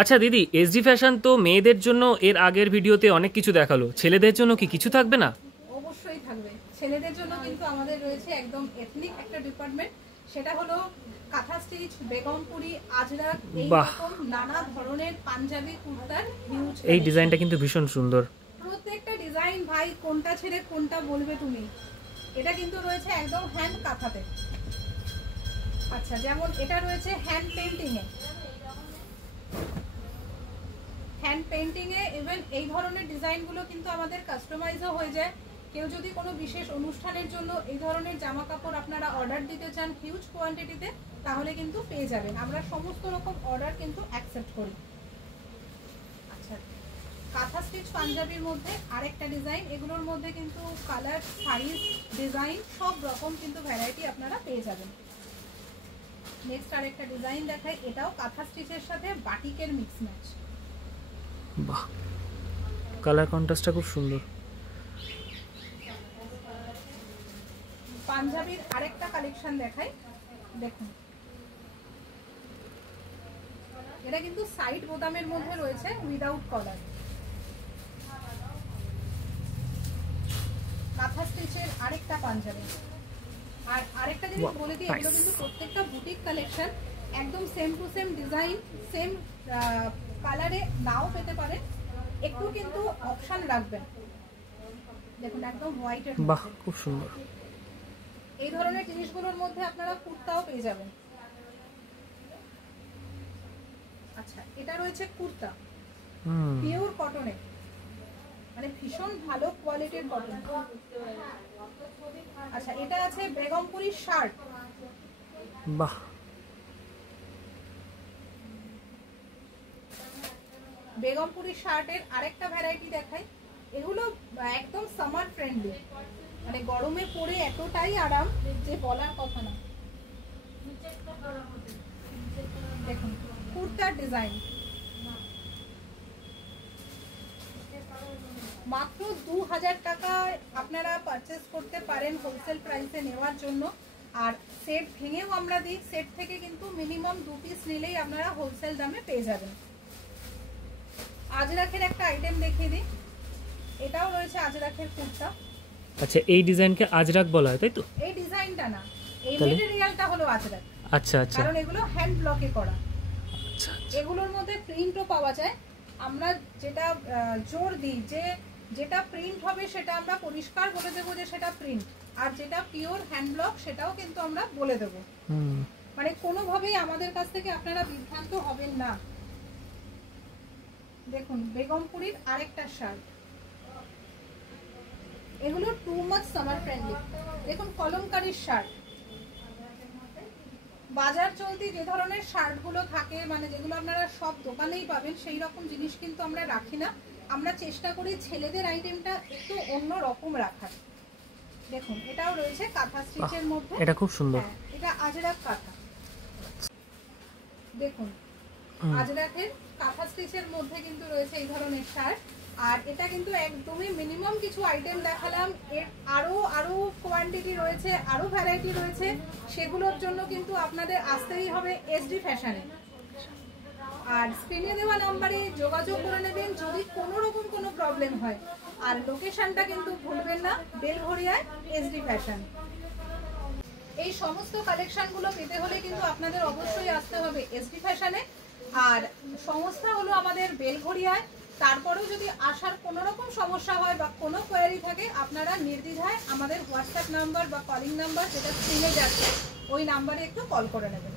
আচ্ছা দিদি, SD fashion তো মেয়েদের জন্য এর আগের ভিডিওতে অনেক কিছু দেখালো, ছেলেদের জন্য কি কিছু থাকবে না? অবশ্যই থাকবে। ছেলেদের জন্য কিন্তু আমাদের রয়েছে একদম এথনিক একটা ডিপার্টমেন্ট, সেটা হলো কাঁথা স্টিচ, বেগমপুরি, আজরাক, এই রকম নানা ধরনের পাঞ্জাবি কুর্তার হিউজ। এই ডিজাইনটা কিন্তু ভীষণ সুন্দর। প্রত্যেকটা ডিজাইন ভাই কোনটা ছেড়ে কোনটা বলবে তুমি। এটা কিন্তু রয়েছে একদম হ্যান্ড কাঁথাতে। আচ্ছা, যেমন এটা রয়েছে হ্যান্ড পেইন্টিং এ, হ্যান্ড পেইন্টিং এ ইভেন এই ধরনের ডিজাইনগুলো কিন্তু আমাদের কাস্টমাইজও হয়ে যায়। কেউ যদি কোনো বিশেষ অনুষ্ঠানের জন্য এই ধরনের জামা কাপড় আপনারা অর্ডার দিতে চান হিউজ কোয়ান্টিটিতে, তাহলে কিন্তু পেয়ে যাবেন। আমরা সমস্ত রকম অর্ডার কিন্তু অ্যাকসেপ্ট করি। আচ্ছা, কাঁথা স্টিচ পাঞ্জাবির মধ্যে আরেকটা ডিজাইন, এগুলোর মধ্যে কিন্তু কালার, সাইজ, ডিজাইন সব রকম কিন্তু ভ্যারাইটি আপনারা পেয়ে যাবেন। নেক্সট আরেকটা ডিজাইন দেখাই, এটাও কাঁথা স্টিচের সাথে বাটিকের মিক্স ম্যাচ। বাহ, কালার কন্ট্রাস্টটা খুব সুন্দর। পাঞ্জাবির আরেকটা কালেকশন দেখাই, দেখুন এটা কিন্তু সাইড বোতামের মধ্যে রয়েছে উইদাউট কলার। কাঁথা স্টিচের আরেকটা পাঞ্জাবি। আর আরেকটা জিনিস বলে দিই, এগুলো কিন্তু প্রত্যেকটা বুটিক কালেকশন, একদম same to same design, same কালারে নাও পেতে পারে, একটু কিন্তু অপশন রাখবেন। দেখুন একদম হোয়াইটের, বাহ খুব সুন্দর। এই ধরনের জিনিসগুলোর মধ্যে আপনারা কুর্তাও পেয়ে যাবেন। আচ্ছা, এটা রয়েছে কুর্তা পিওর কটনে, মানে ভীষণ ভালো কোয়ালিটির কটন। আচ্ছা, এটা আছে বেগমপুরি শার্ট। বাহ, বেগমপুরি শার্টের আরেকটা ভ্যারাইটি দেখাই, এগুলো একদম সামার ফ্রেন্ডলি, মানে গরমে পরে এতটাই আরাম যে বলার কথা না। দেখুন কুর্তার ডিজাইন মাত্র 2000 টাকায় আপনারা পারচেস করতে পারেন হোলসেল প্রাইসে নেওয়ার জন্য। আর সেট ভেঙেও আমরা দিই, সেট থেকে কিন্তু মিনিমাম 2 পিস নিলেই আপনারা হোলসেল দামে পেয়ে যাবেন। আজরাকের একটা আইটেম দেখিয়ে দিই, এটাও রয়েছে আজরাকের কুর্তা। আচ্ছা, এই ডিজাইনকে আজরাক বলা হয় তাই তো? এই ডিজাইনটা না, এই ম্যাটেরিয়ালটা হলো আজরাক। আচ্ছা আচ্ছা, কারণ এগুলো হ্যান্ড ব্লকে করা। আচ্ছা, এগুলোর মধ্যে প্রিন্টও পাওয়া যায়। আমরা যেটা জোর দিই যে যেটা প্রিন্ট হবে সেটা আমরা পরিষ্কার বলে দেবো যে সেটা প্রিন্ট, আর যেটা পিওর হ্যান্ড ব্লক সেটাও কিন্তু আমরা বলে দেবো। মানে কোনোভাবেই আমাদের কাছ থেকে আপনারা বিভ্রান্ত হবেন না। দেখুন বেগমপুরির আরেকটা শার্ট, এগুলো টু মাচ সামার ফ্রেন্ডলি। দেখুন কলমকারীর শার্ট, বাজার চলতি যে ধরনের শার্টগুলো থাকে, মানে যেগুলো আপনারা সব দোকানেই পাবেন, সেই রকম জিনিস কিন্তু আমরা রাখি না। আমরা চেষ্টা করি ছেলেদের আইটেমটা একটু অন্য রকম রাখার। দেখুন এটাও রয়েছে কাঁথা স্টিচের মধ্যে, এটা খুব সুন্দর। এটা আজরাক কাঁথা। দেখুন আজরাকের কাঁথা স্টিচের মধ্যে কিন্তু রয়েছে এই ধরনের শার্ট। আর এটা কিন্তু একদমই মিনিমাম কিছু আইটেম দেখালাম, এর আরো কোয়ান্টিটি রয়েছে, আরো ভ্যারাইটি রয়েছে, সেগুলোর জন্য কিন্তু আপনাদের আসতেই হবে এসডি ফ্যাশনে। আর স্ক্রিনে দেওয়া নাম্বারে যোগাযোগ করে নেবেন যদি কোনো রকম কোনো প্রবলেম হয়। আর লোকেশনটা কিন্তু ভুলবেন না, বেলঘড়িয়ায় এসডি ফ্যাশন। এই সমস্ত কালেকশনগুলো পেতে হলে কিন্তু আপনাদের অবশ্যই আসতে হবে এসডি ফ্যাশনে। আর সংস্থা হলো আমাদের বেলঘড়িয়ায়। তারপরেও যদি আসার কোনো রকম সমস্যা হয় বা কোনো কোয়ারি থাকে, আপনারা নির্দ্বিধায় আমাদের হোয়াটসঅ্যাপ নাম্বার বা কলিং নাম্বার যেটা স্ক্রিনে যাচ্ছে ওই নাম্বারে একটু কল করে নেবেন।